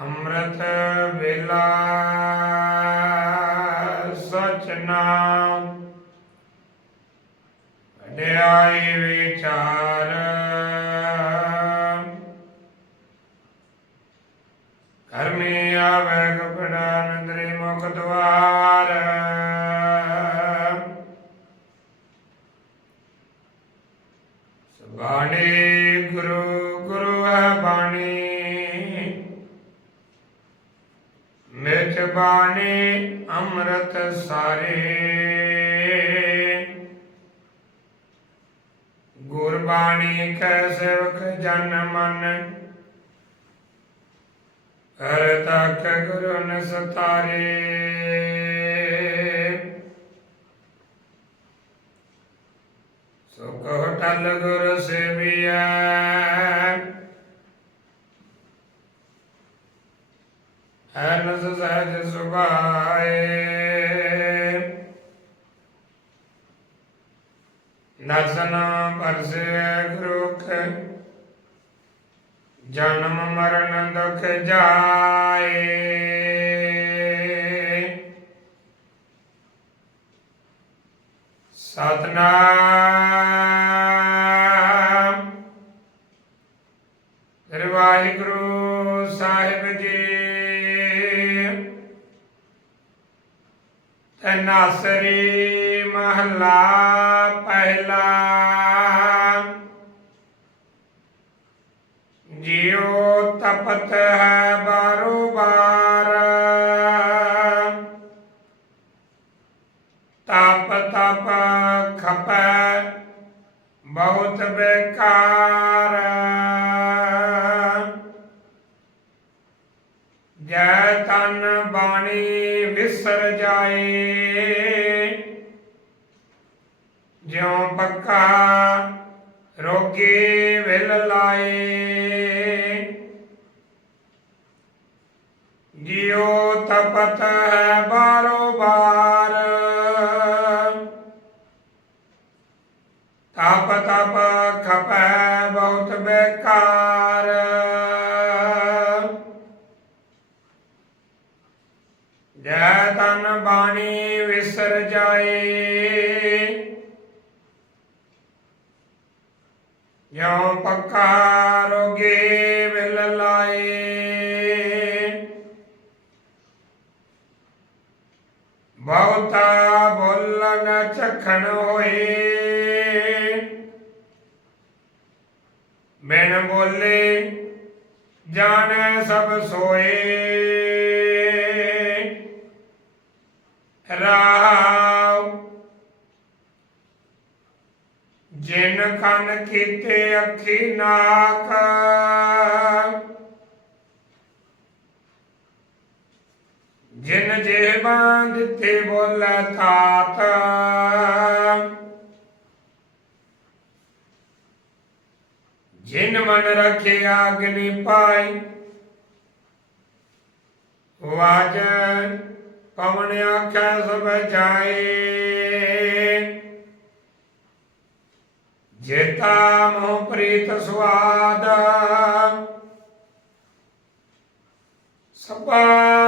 ਅੰਮ੍ਰਿਤ ਵੇਲਾ ਸਚ ਨਾਮ। ਵਡਿਆਈ ਵਿਚਾਰ। ਕਰਮੀ ਆਵੇ ਕਪੜਾ ਨੰਦਰੀ ਮੁਖ ਦਵਾਰ। ਬਾਣੀ ਮਿਤ ਬਾਣੀ ਅੰਮ੍ਰਿਤ ਸਾਰੇ। ਗੁਰਬਾਣੀ ਕੈ ਸੇਵਕ ਜਨ ਮਨ। ਹਰ ਤੱਕ ਗੁਰੂ ਨਸਤਾਰੇ। ਸੋ ਕਹੋ ਟਲ ਅਨਸ ਸਹਿਜ ਸੁਭਾਏ। ਨਸਨਾ ਪਰਸੇ ਗੁਰੁਖ, ਜਨਮ ਮਰਨ ਦੁਖ ਜਾਏ। ਸਤਨਾਮ। ਸ੍ਰੀ ਵਾਹਿਗੁਰੂ ਸਾਹਿਬ ਜੀ। ਤਨਾਸਰੀ ਮਹਲਾ ਪਹਿਲਾ। ਜਿਉ ਤਪਤ ਹੈ ਬਾਰੋ ਬਾਰ। ਤਪ ਤਪ ਖਪੈ ਬਹੁਤ ਬੇਕਾਰ। ਜੈ ਤਨ ਬਾਣੀ ਵਿਸਰ ਜਾਏ। ਜਿਉ ਪੱਕਾ ਰੋਗੀ ਵਿਲ ਲਾਏ। ਜਿਉ ਤਪਤ ਹੈ ਜੈ ਤਨ ਬਾਣੀ ਵਿਸਰ ਜਾਏ। ਜਿਉ ਪੱਕਾ ਰੋਗੇ ਵਿਲ ਲਾਏ। ਬਹੁਤਾ ਬੋਲਣ ਚਖਣ ਹੋਏ। ਬਿਨ ਬੋਲੇ ਜਾਣੈ ਸਭ ਸੋਏ। ਰਾਵ ਜਿਨ ਕੰਨ ਕੀਤੇ ਅੱਖੀ ਨਾਕ ਜਿਨ ਜੇਬਾਂ ਦਿੱਤੇ ਬੋਲੇ ਤਾਤ ਜਿਨ ਮਨ ਰਖਿਆ ਆਗਨੀ ਪਾਈ ਵਾਜ ਪਵਨ ਆਖੈ ਸਭ ਜਾਏ। ਜੇਤਾ ਮੋਹ ਪ੍ਰੀਤ ਸੁਆਦ ਸਭਾ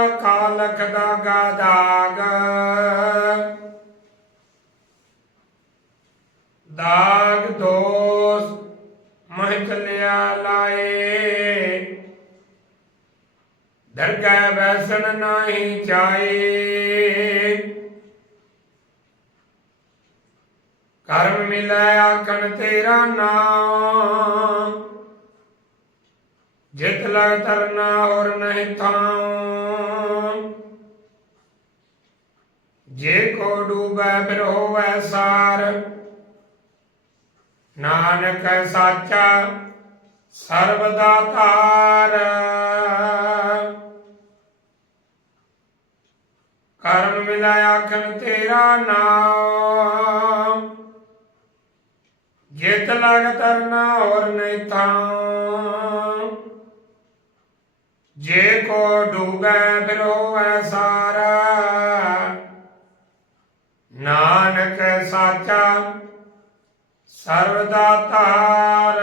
ਕਾਲਖ ਦਾ ਗਾਦਾਗ ਦਰਗਾਹ ਵੈਸਣ ਨਾਹੀ ਚਾਏ ਕਰਮ ਮਿਲੈ ਆਖਣ ਤੇਰਾ ਨਾਮ। ਜਿਤ ਲਗ ਤਰਨਾ ਔਰ ਨਹੀਂ ਥਾਂ ਜੇ ਕੋ ਡੂਬੈ ਫਿਰ ਹੋਵੈ ਸਾਰ। ਨਾਨਕ ਸਾਚਾ ਸਰਬ ਦਾਤਾਰ। ਕਰਮ ਮਿਲਾਇ ਆਖਣ ਤੇਰਾ ਨਾਮ। ਜਿਤ ਲਗ ਤਰਨਾ ਹੋਰ ਨਹੀਂ ਥਾਂ ਜੇ ਕੋ ਡੂਬੈ ਫਿਰ ਹੋਵੈ ਸਾਰਾ। ਨਾਨਕ ਸਾਚਾ ਸਰਬ ਦਾਤਾਰ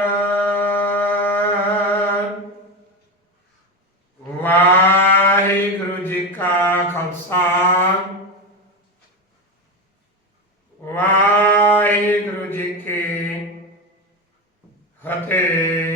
ਵਾਹਿਗੁਰੂ ਜੀ ਕਾ ਖਾਲਸਾ। ਵਾਹਿਗੁਰੂ ਜੀ ਕੀ ਫਤਿਹ